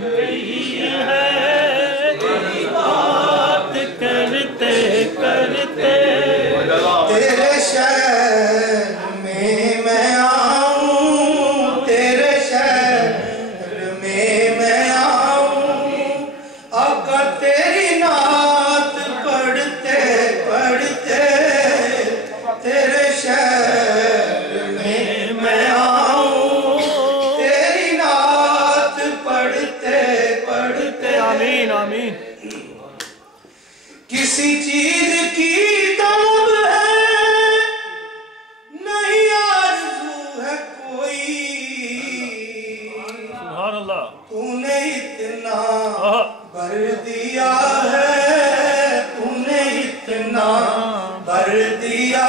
گئی ہے بات کرتے کرتے تیرے شہر میں آؤں، تیرے شہر میں آؤں، آقا تیری نعت پڑھتے پڑھتے تیرے شہر میں آؤں، تیری نعت پڑھتے پڑھتے. آمین آمین. کسی چیز کی طلب ہے نہیں آرزو ہے کوئی، سبحان اللہ. تو نے اتنا بھر دیا ہے، تو نے اتنا بھر دیا